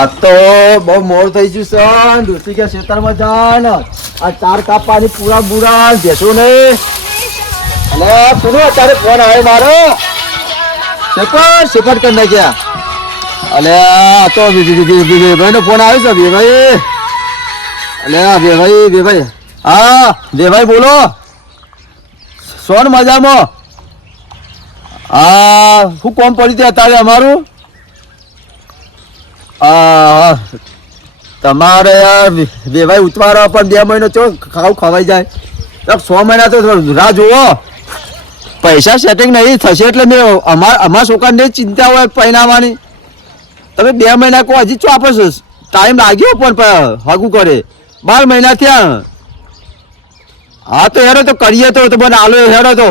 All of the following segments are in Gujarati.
આ તો બહુ મોર થઈ ગયું છે દોસ્તી કે ખેતરમાં જાન આ તાર કાપવાની પૂરા બુરા બેસો ને અને સુનો અત્યારે ફોન આવે મારો સેપટ કરી નાખ્યા અલે આ તો ભાઈ નો ફોન આવ્યો છે ભાઈ અલે ભાઈ હા ભાઈ બોલો સોન મજામાં હા શું કોમ પડી હતી અત્યારે અમારું તમારે વેવાઈ ઉતવારો પણ 2 મહિનો ચો ખાવ ખવાઈ જાય 6 મહિના તો રાહ જુઓ પૈસા સેટિંગ નહીં થશે એટલે મેં અમારા છોકરાને ચિંતા હોય પહેરાવાની તમે 2 મહિના કહો હજી ચો આપણે ટાઈમ લાગ્યો પણ હગું કરે 12 મહિના થયા હા તો હેરો તો કરીએ તો મને આલો હેરો તો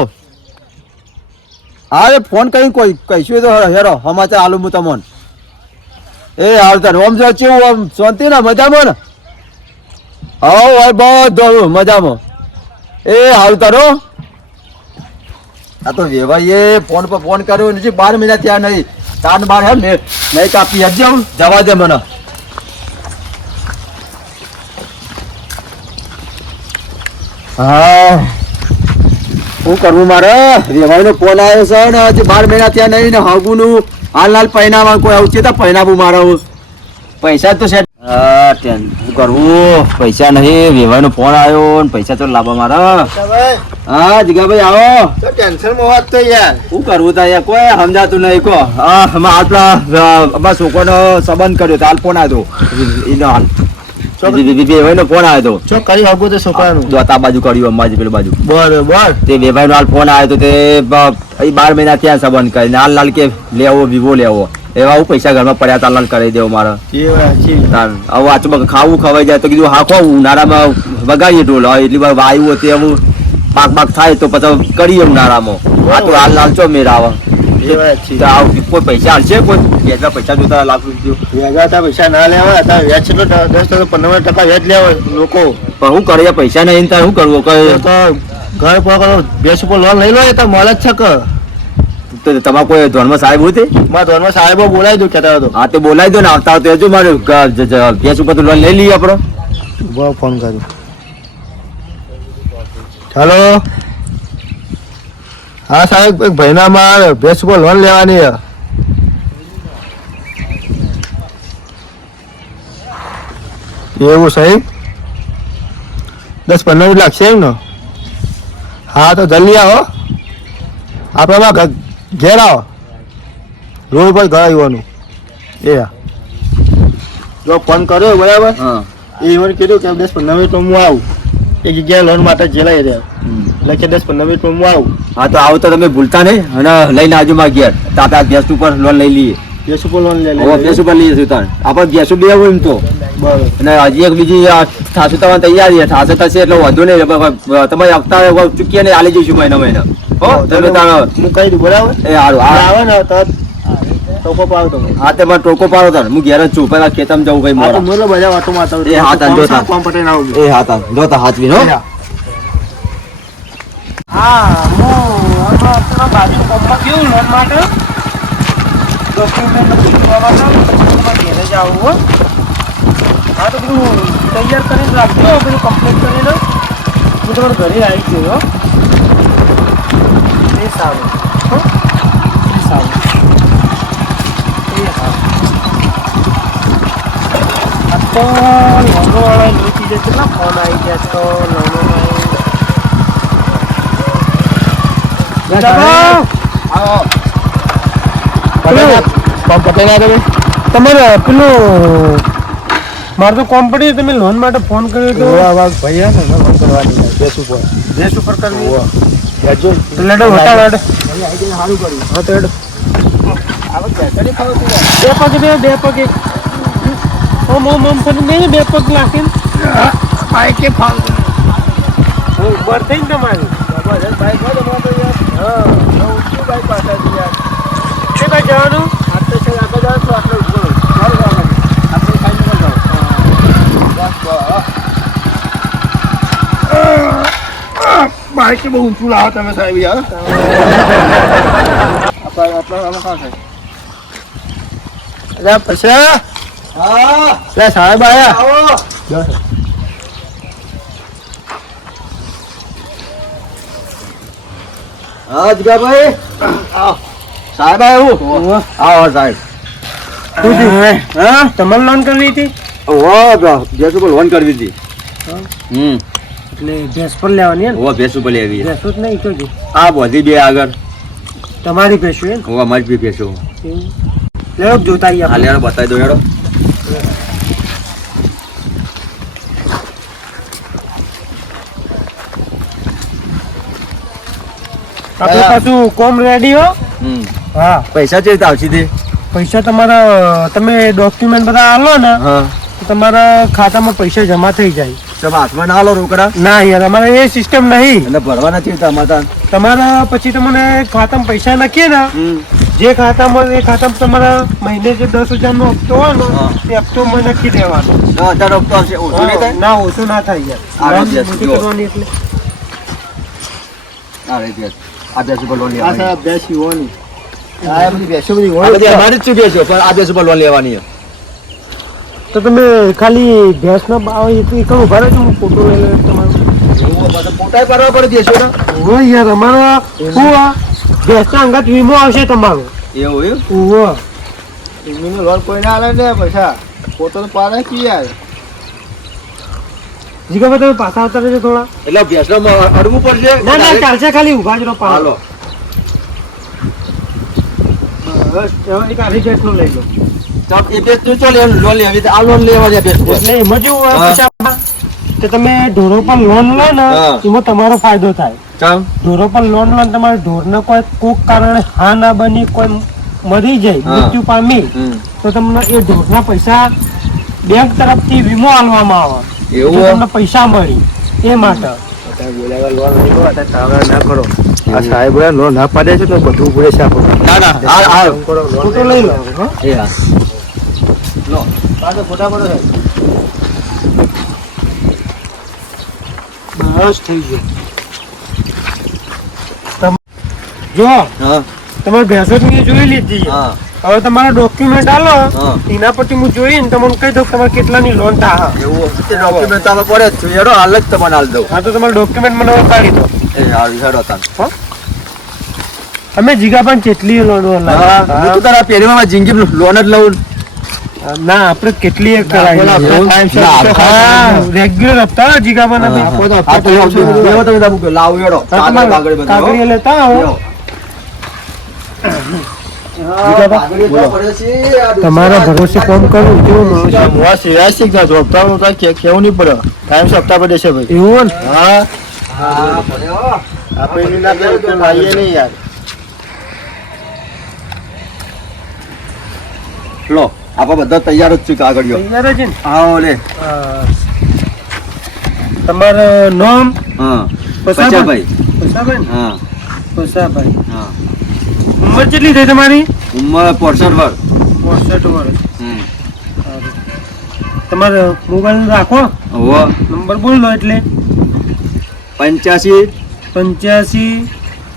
હા ફોન કરી કહીશું તો હેરો સમાચાર આલું હું તમને એ હાલતા ઓમ જો ચેવું ઓમ શાંતિ ને મજામાં ને હા બધું મજામાં એ હાલતા રો આ તો વેવાઈએ ફોન પર ફોન કર્યો નથી 12 મહિના થયા નહીં 4 હે ને નહીં કાપી હજ જવા દે મને હા શું કરવું મારે વેવાઈનો ફોન આવ્યો છે ને હજી 12 મહિના થયા નહીં ને હાગુનું હાલ પહેનાવા કોઈ આવું છે તો પહેનાવું મારે પૈસા તો સેટ શું કરવું પૈસા નહીં વેવાઈનો ફોન આવ્યો ને પૈસા તો લાવવા મારા હા જીગાભાઈ આવો ટેન્શન માં વાત તો યાર શું કરવું તા યાર કોઈ સમજાતું નહીં કો આપણા છોકરાનો સંબંધ કર્યો તો હાલ ફોન આવ્યો એનો હાલ વેવાઈનો ફોન આવ્યો તો શું કરી શકું તો છોકરાનું દોતા બાજુ કર્યું અંબાજી પેલું બાજુ બરોબર તે વેવાઈનો હાલ ફોન આવ્યો તો તે 12 મહિના ત્યાં સંબંધ કરીને હાલ લાલ કે લેવો વિવો લેવો એવા હું પૈસા ઘરમાં પડ્યા તાલ કરી દેવો મારે હવે વાંચમાં ખાવું ખવાઈ જાય તો કીધું હા ખાવું ઉનાળામાં વગાડીએ ઢોલ એટલી વાર વાયુ હતી એવું પાક થાય તો પછી કરીએ ઉનાળામાં આ તો હાલ લાલ ચો મેળ આવે કોઈ પૈસા હાલશે કોઈ વ્યાજના પૈસા જોતા લાખ રૂપિયા પૈસા ના લેવા વ્યાજ છે 10-15% વ્યાજ લેવા લોકો પણ શું કરે પૈસા નહીં તાર શું કરવું ઘર પર 2 ઉપર લોન લઈ લો તો મળે જ છે તો તમારે કોઈ ધોનમાં સાહેબ હોય મારા ધોનમાં સાહેબો બોલાવી દો કહેતા હતો હા તો બોલાવી દો ને આવતા તો હજુ મારે ગેસ ઉપર તો લોન લઈ લઈએ આપણો ફોન કર્યો ચાલો હા સાહેબ એક ભાઈના માં ભેંસ ઉપર લોન લેવાની એવું સાહેબ 10-15 લાગશે એમ ને હા તો જલ્દી આવો આપણે ઘેર આવો રોડ પર ઘર આવવાનું એ જો ફોન કર્યો બરાબર એ મને કીધું કે 10-15 મિનિટમાં હું આવું એક જગ્યાએ લોન માટે જેલાઈ રહ્યા એટલે કે 10-15 મિનિટમાં હું આવું હા તો આવો તો તમે ભૂલતા નહીં અને લઈને આજુમાં ઘેર તાતા ગેસ ઉપર લોન લઈ લઈએ ગેસ ઉપર લોન લઈ લઈએ ગેસ ઉપર લઈએ સુતાર આપણે ગેસ ઉપર લેવું એમ તો બરાબર અને હજી એક બીજી થાસુ તમારે તૈયારી થાસે થશે એટલે વધુ નહીં તમારે હપ્તા ચૂકીએ ને આલી જઈશું મહિના હો તમે તાર હું કહી દઉં બરાબર એ સારું આવે ને તો ટોકો પાડો તમે હા તે મને ટોકો પાડો તાર હું ઘેર જ છું પેલા ખેતમ જવું કઈ મોરા મોરો બધા વાતો માતો એ હા તાર જોતા કોમ પટે ના આવું એ હા તાર જોતા હાચવી હો હા હું આપણા બાજુ કોમમાં કેવું લોન માટે ડોક્યુમેન્ટ નથી જોવાનું ઘેરે જાવ હો હા તો બધું તૈયાર કરીને રાખજો બધું કમ્પ્લીટ કરીને હું તમારા ઘરે આવી ગયો એ સારું એ સારું એ હા આ તો લોનોવાળા નીચી જાય કેટલા ફોન આવી ગયા તો તમારે પેલું મારે તો કોમ્પની તમે લોન માટે ફોન કર્યો તો ભૈયા ને લોન કરવાની દેશ ઉપર કરવી બે પગ ઓમ ફરી બે પગ નાખીને બાઈક ઉપર થઈ ને તમારી બાઈક પાછળ શું કઈ જવાનું આપણે છે આગળ જવાનું આપણે બાઈક બહુ ઊંચું લાવો તમે સાહેબ યાર આપણા હા લે સાહેબ આયા આવો હા જીગાભાઈ સાહેબ આવ્યું આવો સાહેબ હા તમારે લોન કરવી હતી ભેંસ ઉપર લોન કરવી હતી એટલે ભેંસ પર લેવાની હે ને ભેંસ ઉપર લેવી ભેંસો જ નહીં તો આ બધી બે આગળ તમારી ભેંસો એમ અમારી બી ભેંસો લેવો જોતા આવીએ હાલ યાર બતાવી દો યાર આપણે પાછું કોમ રેડી હો હા પૈસા ચેક આવશે તે પૈસા તમારા તમે ડોક્યુમેન્ટ બધા આલો ને હા તો તમારા ખાતામાં પૈસા જમા થઈ જાય તમે હાથમાં ના લો રોકડા ના યાર અમારે એ સિસ્ટમ નહીં એટલે ભરવા નથી તમારા તમારા પછી તમને ખાતામાં પૈસા નાખીએ ને જે ખાતામાં એ ખાતામાં તમારા મહિને જે 10,000 નો હપ્તો હોય ને એ હપ્તો માં નાખી દેવાનો 10,000 હપ્તો આવશે ઓછું નહીં થાય ના ઓછું ના થાય યાર આ રીતે મોટી કરવાની એટલે આ રીતે આ ભેંસ ઉપર લોન આ લેવાની સાહેબ બેસ યુવાની આ બધી ભેંસો બધી હોય બધી અમારી જ છે ભેંસો પણ આ ભેંસ ઉપર લોન લેવાની છે તો તમે ખાલી ભેંસ ના ભાવ એટલી કરું ભરે તો હું ફોટો લઈ લઉં તમારો પોતાય ભરવા પડે ભેંસો ને હોય યાર અમારા શું આ ભેંસના અંગત વીમો આવશે તમારો એવું એવું ઓહો વીમો લોન કોઈ ના આલે ને પૈસા ફોટો તો પાડે કી યાર જીગા તમે પાછા આવતા રહેજો થોડા એટલે ભેંસનો અડવું પડશે ના ના ચાલશે ખાલી ઉભા જ રહો હાલો બસ હવે એક આરી ભેંસનો લઈ લો એ ભેંસ તું ચાલ લોન લેવી આ લોન લેવાની ભેંસ એટલે એમાં જેવું હોય પછી કે તમે ઢોરો પર લોન લો ને એમાં તમારો ફાયદો થાય ચાલ ઢોરો પર લોન લો ને તમારે ઢોરને કોઈક કારણે હા ના બની કોઈ મરી જાય મૃત્યુ પામી તો તમને એ ઢોરના પૈસા બેંક તરફથી વીમો આલવામાં આવે એવું તમને પૈસા મળી એ માટે ના કરો આ સાહેબ લોન ના પાડે છે તો બધું પૂરે છે ના ના આ ફોટો લઈ લો એ હા લો પાછો ફોટા પડો બસ થઈ ગયું જો હા તમારે ભેંસો તો મેં જોઈ લીધી હા હવે તમારા ડોક્યુમેન્ટ આલો હા. એના પરથી હું જોઈને તમને કહી દઉં કે તમારે કેટલાની લોન થાય એવું તે ડોક્યુમેન્ટ તમે પડે જ છે હેડો હાલ જ તમને હાલ દઉં હા તો તમારા ડોક્યુમેન્ટ મને કાઢી દો એ હાલ હેડો તાન અમે જીગા પણ કેટલી લોન હા હું તો તારા પેરીમાં જિંદગી લોન જ લઉં ના આપણે કેટલી એક કરાવી રેગ્યુલર હપ્તા જીગા પણ આ તો દેવો તમે તાબુ લાવ હેડો કાગળ બધું કાગળિયા લેતા આવો તમારા ભરોસે કામ કરું કેવું કેવું નહીં પડે ટાઈમ છે હપ્તા પડે છે ભાઈ એવું ને હા આપણે નહીં યાર લો આપણે બધા તૈયાર જ છે કાગળિયો તૈયાર છે ને આવો લે તમારું નામ હા પસાભાઈ પચાભાઈ હા પસાભાઈ હા ઉંમર કેટલી થઈ તમારી ઉંમર 65 વર્ષ 65 વર્ષ તમારો મોબાઈલ રાખો હોવ નંબર બોલ લો એટલે 85 85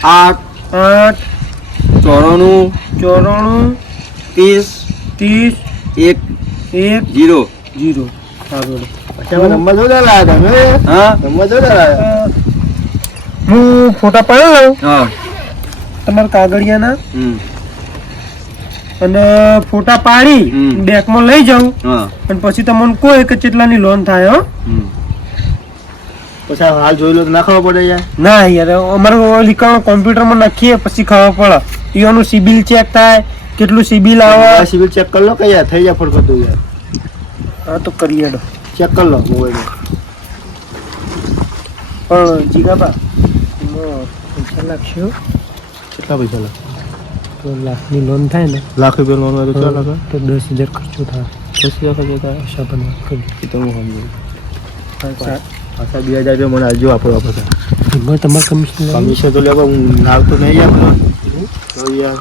8 8 94 30 1 1 0 0 સારું નંબર જોડા લાયા તમે હા નંબર જોડા લાયા હું ફોટા પાડી લઉં હા તમારા કાગળિયાના હમ અને ફોટા પાડી બેંકમાં લઈ જાઉં હા અને પછી તમને કોઈ કે કેટલાની લોન થાય હો પછી હાલ જોઈ લો તો ના ખબર પડે યાર ના યાર અમારે લીકણ કોમ્પ્યુટરમાં નાખીએ પછી ખબર પડે એનું સિબિલ ચેક થાય કેટલું સિબિલ આવે સિવિલ ચેક કરી લો કે યાર થઈ જાય ફરક દઉં યાર હા તો કરીએ હેડો ચેક કરી લો મોબાઈલ પણ જીગાબા એમાં પૈસા લાગશે કેટલા પૈસા લાગે તો લાખની લોન થાય ને લાખ રૂપિયા લોન હોય તો કેટલા લાગે તો 10,000 ખર્ચો થાય 10,000 ખર્ચો થાય આશા પણ વાત કરી એ તો હું સમજુ અચ્છા પાછા 2,000 રૂપિયા મને આજુ આપો આપણે એમાં તમારે કમિશન કમિશન તો લેવા હું આવતો નહીં યાર તો યાર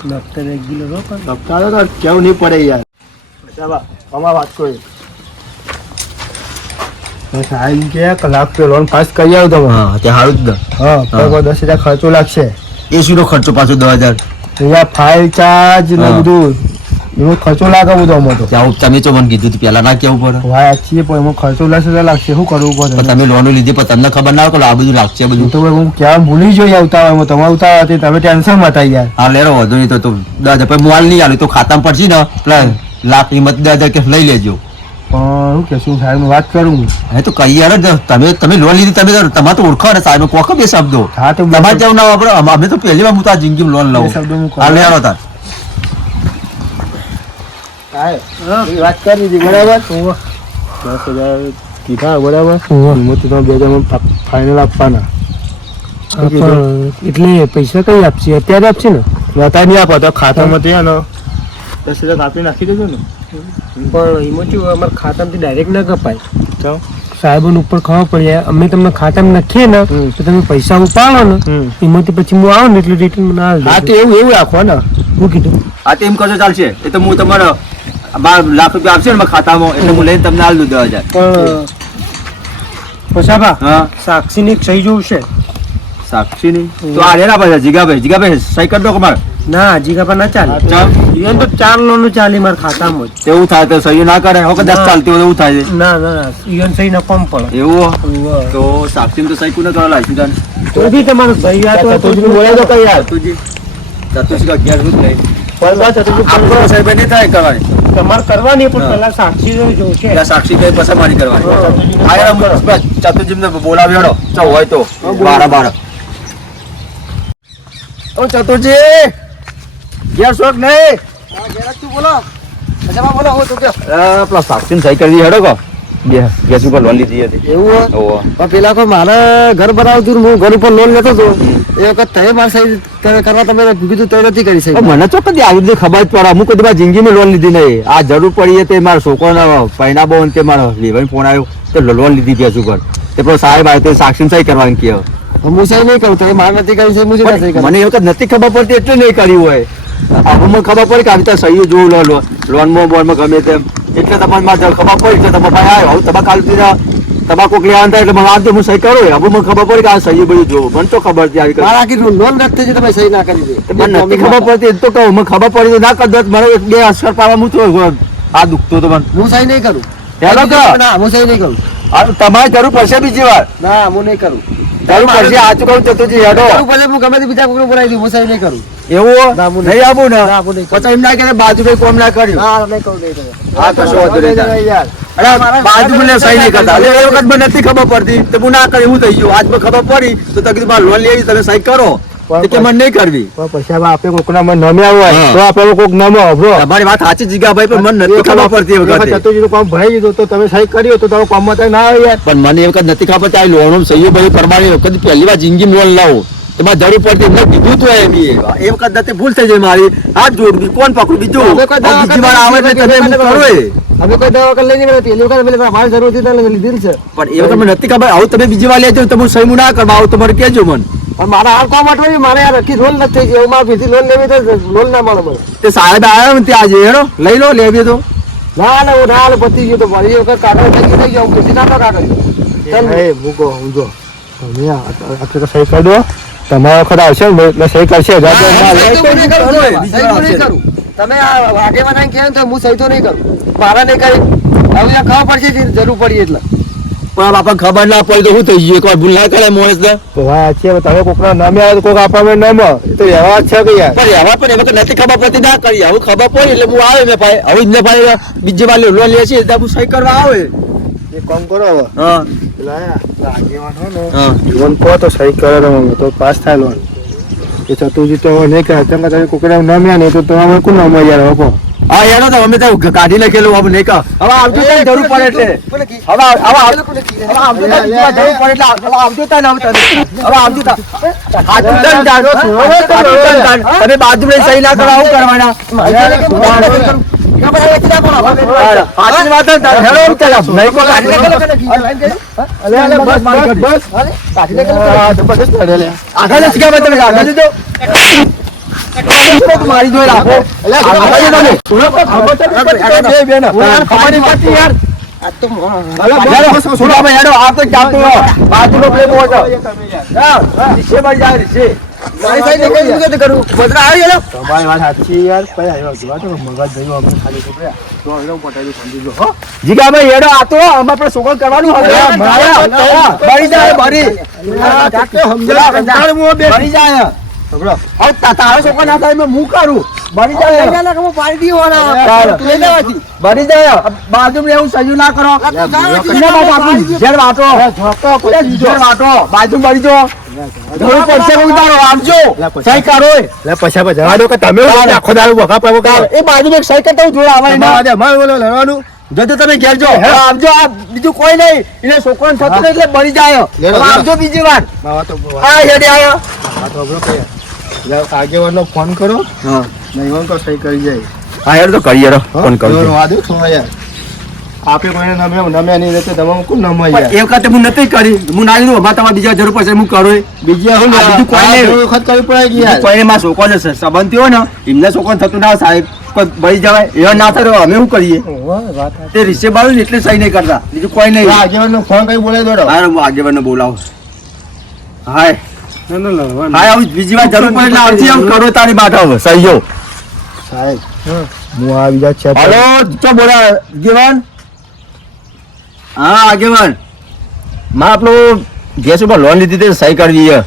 ડૉક્ટર રેગ્યુલર હો પણ ડૉક્ટર તો કેવું નહીં પડે યાર બરાબર અમાર વાત કોઈ સાહેબ કે કલાક પે લોન પાસ કરી આવ તમે હા તે સારું જ હા બરાબર 10,000 ખર્ચો લાગશે એ શું ખર્ચો પાછો 10,000 અહીંયા ફાઇલ ચાર્જ ને હા. બધું એનો ખર્ચો લાગે બધો આમાં તો ત્યાં તમે તો મને કીધું તું પેલા ના કેવું પડે વાય છીએ પણ એમાં ખર્ચો લાગશે શું કરવું પડે પણ તમે લોન લીધી પણ તમને ખબર ના હોય કે આ બધું લાગશે બધું તો હું ક્યાં ભૂલી જોઈએ ઉતાવળમાં તમારે ઉતાવળ હતી તમે ટેન્શનમાં હતા યાર હા લેરો વધુ નહીં તો 10,000 પછી મોબાઈલ નહીં આલું તો ખાતામાં પડશે ને પેલા લાખ કિંમત 10,000 કે લઈ લેજો. પણ હું કે શું સાહેબ વાત કરું હવે તો કઈ યાર તમે લોન લીધી તમે તમારે તો ઓળખો ને સાહેબ કોક બે શબ્દો હા તો તમારે જેવું ના વાપરો અમે તો પહેલી વાર હું તો આ જિંદગીમાં લોન લઉં. બે શબ્દો હું કહું. હા લેરો તાર વાત કરી દીધી બરાબર 10,000 કીધા બરાબર એમાં તો તમે 2,000 ફાઇનલ આપવાના એટલે પૈસા કઈ આપશે અત્યારે આપશે ને બતા નહીં આપો તો ખાતામાં ત્યાં ને 10,000 કાપી નાખી દેજો ને પણ એમાં કેવું અમારા ખાતામાંથી ડાયરેક્ટ ના કપાય ચાલો સાહેબોને ઉપર ખબર પડી અમે તમને ખાતામાં નાખીએ ને તો તમે પૈસા ઉપાડો ને એમાંથી પછી હું આવું ને એટલે રિટર્ન મને હા આવે તો એવું રાખો ને હું કીધું આ તો એમ કરજો ચાલશે એ તો હું તમારો 12 લાખ રૂપિયા આપશે ને મારા ખાતામાં એટલે હું લઈને તમને આલ દઉં 10,000. પણ પછાભા હા સાક્ષીની એક સહી જોવું છે સાક્ષી નહીં તો આ રેના પાછા જીગાભાઈ સહી કરી દો કે મારે ના હજી કપા ના ચાલે ચાલ ઈવન તો 4 લોન ચાલે મારા ખાતામાં જ એવું થાય તો સહી ના કરે હવે 10 ચાલતી હોય એવું થાય છે ના ના ઈવન સહી ના કમ પડે એવું તો સાક્ષી તો સહી કોને કરવા લાગી તને તો બી તમારું સહી આ તો ચતુજી બોલાય તો કઈ યાર ચતુજી કા ઘેર શું નહીં પણ ચતુજી આપણો સાહેબ નહીં થાય કરવાની તમારે કરવાની પણ પેલા સાક્ષી જોવું છે ત્યાં સાક્ષી કઈ પસંદ મારી કરવાની આ ચતુજી ને બોલાવી હેડો ચાલ હોય તો 12 ઓ ચતુજી ઘેર શોખ નહીં પેલા સાક્ષી સહી કરી હેડો કો ગેસ ઉપર લોન લીધી હતી એવું ઓહો પણ પેલા કોઈ મારે ઘર બનાવતું હું ઘર ઉપર લોન લેતો હતો એ વખત તમે મારે સહી કરવા તમે કીધું તો નથી કરી સહી મને તો કદી આવી રીતે ખબર જ પડે અમુક કદી મારી જિંદગીમાં લોન લીધી નહીં આ જરૂર પડી તે મારા છોકરાના પૈના બહુ તે મારો લેવાઈ ફોન આવ્યો તો લોન લીધી ગેસ ઉપર તે પેલો સાહેબ આવ્યો તે સાક્ષી સહી કરવાની કહે હું સહી નહીં કરું તમે મારે નથી કરી સહી હું સહી કરું મને એ વખત નથી ખબર પડતી એટલે નહીં કર્યું હોય હવે મને ખબર પડી કે આવી રીતે સહી જોવું લોનમાં બોનમાં ગમે તેમ એટલે તમારે મારે ખબર પડી એટલે તમે ભાઈ આવ્યો હવે તમે કાલ દીધા તમારે કોઈક લેવાનું થાય એટલે મને આપજો હું સહી કરું હવે મને ખબર પડી કે આ સહી બધું જોવું મને તો ખબર હતી આવી મારા આખી લોન રાખતી છે તમે સહી ના કરી દે મને નથી ખબર પડતી એ તો કહું મને ખબર પડી તો ના કરતો મારે 2 અસર પાડવા હું તો આ દુખતો તો મને હું સહી નહીં કરું ચાલો તો ના હું સહી નહીં કરું આ તમારે જરૂર પડશે બીજી વાર ના હું નહીં કરું જરૂર પડશે આચું કહું ચતુજી હેડો કરું ભલે હું ગમે તે બીજા કોઈને બોલાવી દઉં હું સહી નહીં કરું એવું ના, હું નહીં આપું ને ના, હું નહીં કરું. પછી એમ ના કે બાજુ કઈ કોમ ના કર્યું હા નહીં કરું નહીં કરું હા, કશો વાંધો નહીં તારે. યાર અરે બાજુ મને સહી નહીં કરતા એટલે એ વખત મને નથી ખબર પડતી તો હું ના કરી હું થઈ ગયું આજ મને ખબર પડી તો તકલીફ મારે લોન લેવી તમે સહી કરો તો કે મને નહીં કરવી પણ પછી હવે આપણે કોકના મન નમ્યા હોય હા. તો આપણે કોક નમો અભરો તમારી વાત સાચી જીગાભાઈ પણ મને નથી ખબર પડતી એ વખતે ચતુજીનું કામ ભરાઈ દીધું તો તમે સહી કર્યો તો તારો કામમાં તો ના આવે યાર પણ મને એ વખત નથી ખબર પડતી આ લોન સહી ભાઈ પ્રમાણે એ વખત પહેલી વાર જિંદગી લોન લાવું તમારે જરૂર પડતી એમને કીધું તો એમ એ વખત નથી ભૂલ થઈ જાય મારી હાથ જોડ કોણ પકડું બીજું હવે કોઈ દવા બીજી વાર આવે એટલે તમે એમ કરો એ. અમે કોઈ દવા કરી લઈ નથી એ લોકો પેલી મારી જરૂર હતી તો લીધી છે પણ એ વખત મને નથી ખબર આવું તમે બીજી વાર લેજો તો હું સહી હું ના કરવા આવું તમારે કહેજો મને પણ મારા હાલ કામ અટવાયું મારે યાર આખી લોન નથી થઈ ગઈ મારે બીજી લોન લેવી તો લોન ના મળે મને તે સાહેબ આવ્યો ને ત્યાં આજે હેડો લઈ લો લેવી તો ના ના હું ના પતી ગયું તો મારી વખત કાગળ થઈ ગયો હું પછી ના કાગળ ચાલ એ મૂકો ઊંધો તમે આપણે સહી કરી દો તમારા વખત આવશે ને એટલે સહી કરશે તમે આગેવાન કહે તો હું સહી તો નહીં કરું મારા નહીં કરી હવે ખબર પડશે જરૂર પડી એટલે પણ બાપા ખબર ના પડી તો શું થઈ ગયું એકવાર ભૂલ ના કરે મોણસ ને તમે કોકના નામે આવે તો કોક આપવા નામ એ તો એવા જ છે કે યાર પણ એવા પણ એ વખત નથી ખબર પડતી ના કરી હવે ખબર પડી એટલે હું આવે મેં ભાઈ હવે ને ભાઈ બીજી વાર લોન લે છે એટલે હું સહી કરવા આવે એક કામ કરો હવે હા પેલા આગેવાન હોય ને હા લોન કહો તો સહી કરે તો પાસ થાય લોન એ ચતુજી તો નહીં કરે તમે કોકના નામ્યા નહીં તો તમારે કોણ નામ યાર હવે કહો હા યાર તો અમે તો કાઢી નાખેલું હવે નહીં કહો હવે આવજો ત્યાં જરૂર પડે એટલે હવે આવજો ત્યાં જરૂર પડે એટલે હવે આવજો ત્યાં હવે આવજો ત્યાં તમે બાજુ સહી ના કરો આવું કરવાના હાથની વાત જ ના. હેલો, એમ ચાલો. નહીં કોઈ કાઢી નાખો. આગળ જ ગયા તમે આગળ જજો. મારી જોઈ રાખો. આગળ જજો તમે. બે બેન. ખબર નહીં પડતી યાર. સુનો ભાઈ હેડો આ તો ચાલતું બાજુનો પ્લેટ હોય તો. રીસે મળી જાય રીસે. તમારી વાત સાચી યાર પછી આવ્યો જોવા તો મગજ જયું અમને ખાલી છોકરા તો હવે હું પટાવી સમજી લો હો જીગાભાઈ હેડો આ તો આમાં આપણે છોકરો કરવાનું હવે ભરી જાય ભરી ભરી જાય છોકરો હવે તારો છોકરો ના થાય હું કરું ભરી જાય ભરી જાય બાજુ એવું સજુ ના કરો જેલ વાટો જેલ વાટો બાજુ ભરી જો થોડું પૈસા ઉતારો આપજો સહી કરો એટલે પૈસા પર જવા દો કે તમે આખો દારૂ બખા પાવો કે એ બાજુ એક સહી કરતા હું જોડે આવે અમારે બોલો લડવાનું જો તમે ઘેર જો આપજો આ બીજું કોઈ નહીં એને છોકરો થતું નહીં એટલે ભરી જાય હવે આપજો બીજી વાર હા હેડે આવ્યો આગેવાનનો ફોન કરો હા નહીં તો સહી કરી જાય હા યાર તો કરીએ ફોન કરું વાદો થોડા યાર આપે કોઈને નમ્યા નહીં રહેતો તમામ કોણ નમાય યાર એ વખતે હું નથી કરી હું ના લીધું અમારે તમારે બીજા જરૂર પડશે હું કરું બીજા હું બીજું કોઈ નહીં. વખત કરવી પડે કે યાર કોઈને મારા છોકરો સંબંધ થયો ને એમને છોકરો થતું ના સાહેબ કોઈ ભરી જવાય એવા ના થાય તો અમે શું કરીએ વાત તે રીસે બાળું એટલે સહી નહીં કરતા બીજું કોઈ નહીં આગેવાનનો ફોન કઈ બોલાવી દોડો હા હું આગેવાનને બોલાવું હાય હાય આવું બીજી વાર જરૂર પડે એટલે આવતી આવું કરો તારી બાટ હવે સહીઓ સાહેબ હું આ બીજા છે હલો ચો બોલા આગેવાન હા આગેવાન માં આપણું ગેસ ઉપર લોન લીધી તે સહી કરવી છે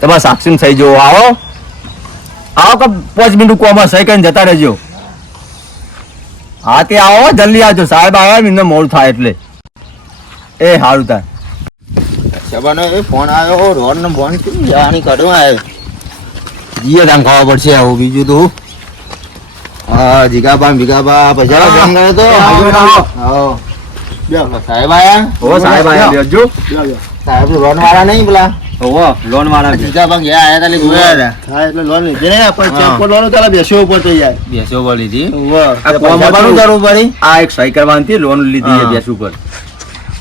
તમારા સાક્ષી સહી જો આવો આવો કે 5 મિનિટ કોમાં સહી કરીને જતા રહેજો હા તે આવો જલ્દી આવજો સાહેબ આવ્યા એમને મોડું થાય એટલે એ સારું થાય સબાનો એ ફોન આવ્યો રોડ નો ફોન કેમ જવાની કાઢવા આવ્યો જીએ તામ ખાવા પડશે આવું બીજું તો હા જીગાબા બીગાબા પૈસા ફોન કર્યો તો આવો સાહેબ આયા ઓ સાહેબ આવ્યા બેસજો સાહેબ લોન વાળા નહીં પેલા ઓ લોન વાળા જીગાબા ગયા આયા તાલી જોયા હતા હા એટલે લોન લીધી ને પણ ચેક પર લોન તારા બેસ્યો ઉપર તો યાર બેસો બોલી હતી આ કોણ જરૂર પડી આ એક સહી કરવાની હતી લોન લીધી છે બેસ ઉપર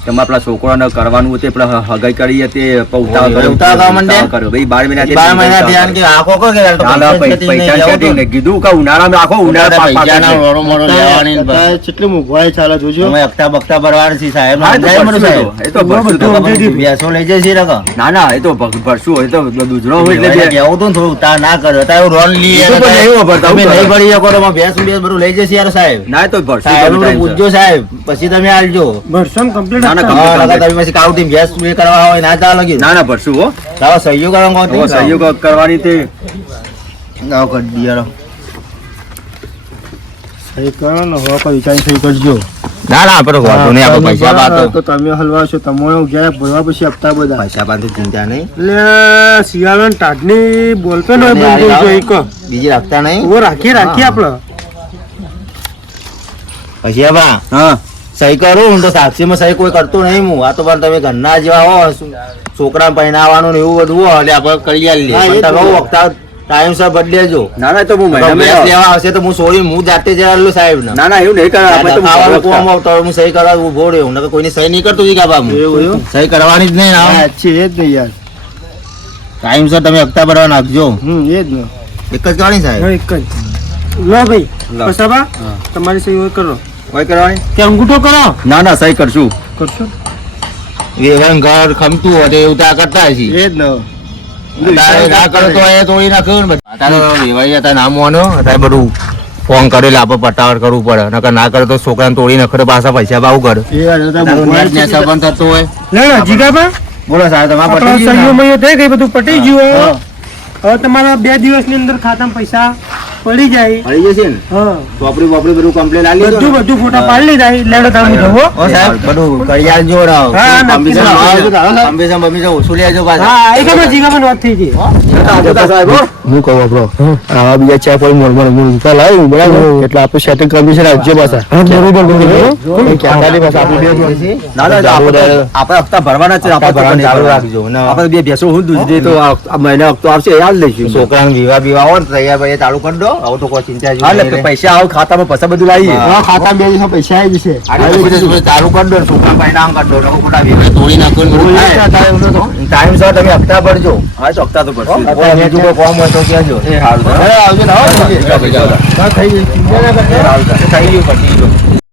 તેમાં આપણા છોકરાને કરવાનું હતું એટલે હગાઈ કરીએ તે ઉતાવળ કરવા માંડે? કર્યો ભાઈ 12 મહિના 12 મહિના ધ્યાન કે આખો કો કે પૈસા setting ને કીધું કે ઉનાળામાં આખો ઉનાળા પાક પૈસાના પાકે છે. રોડો મોડો લેવાની ને બસ. અત્યારે કેટલી મોંઘવારી ચાલે જોજો અમે હપ્તા બકતા ભરવાના છીએ સાહેબ હા, એ તો સમજાય મને ભરશું સાહેબ. એ તો ભરશું તો. બેસો લઈ જશે રકમ ના ના એ તો ભરશું એ તો દૂધનો હોય એટલે એટલે બે- કેવું તું થોડું તાર ના કર્યો અત્યારે લોન લઈએ એ તો પણ નહીં વાપરતા, તમે હું નહીં કરે? ભરી શકો તો ભેંસ બેસ બધું લઈ જશે યાર સાહેબ ના એ તો ભરશું સાહેબ તમે time પૂછજો સાહેબ પછી તમે આલજો ભરસન કમ્પ્લીટ ના, ના, હા, complete. નકર તમે પછી કાઉન્ટિંગ ગેસ બે કરવા હોય ના ચાલે લગી ના ના ભરશું હો ચાલો સહીઓ કરવા કહો ઓ સહયોગ કરવાની તે ગાવ કરી દીધો સહી કરો ને હવે કોઈ વિચારી સહી કરજો ના ના આપણે વાંધો નહીં આપણે પૈસા તો બાતો તમે હલવા છો તમારે ગયા ભરવા પછી હપ્તા બધા પૈસા બાતો ચિંતા નહીં એટલે શિયાળા ટાઢની બોલપેન હોય બંધ થઈ ગઈ એક બીજી રાખતા નહીં ઓ રાખીએ આપણે પછી બા હા સહી કરું હું તો સાક્ષીમાં સહી કોઈ કરતો નહીં હું આ તો પણ તમે ઘરના જેવા હો છોકરા પહેરાવાનું ને એવું બધું હોય એટલે આપણે કરી આલીએ હા, એ પણ જ તમે ને. વખતા ટાઈમસર બદલેજો ના ના એ તો હું તો મહિનામાં ગેસ લેવા આવશે તો હું સોરી હું જાતે જ આવેલો સાહેબ ને ના ના એવું નહીં કરે આપણે તો ખાવાનું ભરવા કોમ આવતો હું સહી કરવા ઉભો રહ્યો નકર કોઈની સહી નહીં કરતો જી કાબા એવું એવું? સહી કરવાની જ નહીં હા, ના છે એ જ નહીં યાર ટાઈમસર તમે હપ્તા ભરવા નાખજો એ જ ને એક જ ગણી સાહેબ એક જ લો ભાઈ લો. પસાબા તમારી સહી હોય કરો કોઈ કરવાની કે અંગૂઠો કરો ના ના સહી કરશું કરશો વેવાન ઘર ખમતું હોય તો એવું ત્યાં કરતા હશે એ જ ને તારે ના કરો તો એ તોડી નાખ્યું ને તારે વેવાઈ જતા નામ વાનો અત્યારે બધું ફોન કરેલા આપણે પટાવટ કરવું પડે નકર ના કરે તો છોકરાને તોડી નખરે પાછા પૈસા બાવું કરે એ યાર, અત્યારે તારું મોંઘવારી નેટ ને સંબંધ થતો હોય લેણો જીગાબા બોલો સાહેબ તમારે આપણા પટી ગયું સહીઓ ને? મહીઓ થઈ ગઈ બધું પટી ગયું હવે તમારા 2 દિવસની અંદર ખાતામાં પૈસા પડી જાય મળી જશે ને હા ચોપડી બોપડી બધું કમ્પ્લેટ આલી દો ને? બધું ફોટા પાડી લીધા લેણો તમે જવો ઓ સાહેબ બધું કરી આલજો રાવ હા, નક્કી. કમ્પ્યુટર બમ્પ્યુટર ઓછું લઈ આવજો પાછા હા એ તમે જીગાબા વાત થઈ ગઈ હું કહું આપણો આવા બીજા ચા પર મોલ લાવ્યું બરાબર એટલે આપણે સેટિંગ કરવી છે રાજ્ય પાછા ના ના આપણે હપ્તા ભરવાના છે હપ્તા ભરવાનું ચાલુ આપણે રાખજો ને આપણે બે ભેંસો હું દૂધ દે તો આ મહિને હપ્તો આવશે એ હાલ લઈશું છોકરાને વિવાહ બીવા હોય ને તૈયાર ભાઈ ચાલુ કરી દો હવે તો કોઈ ચિંતા હા જેવું એટલે નહીં. પૈસા આવ ખાતામાં પૈસા બધું લાવીએ હા. ખાતા 2 દિવસમાં પૈસા આવી જશે આટલું બધું ચાલુ કરી દો ને છોકરાને પરિણામ કરી દો નકર ખોટા વિવાહ તોડી નાખો ને બધું થાય. ટાઈમસર તમે હપ્તા ભરજો હા તો હપ્તા તો ભરશું કોઈ બીજું કોઈ કામ હોય તો કહેજો એ સારું આવજો ને થઈ ગયું પતી ગયું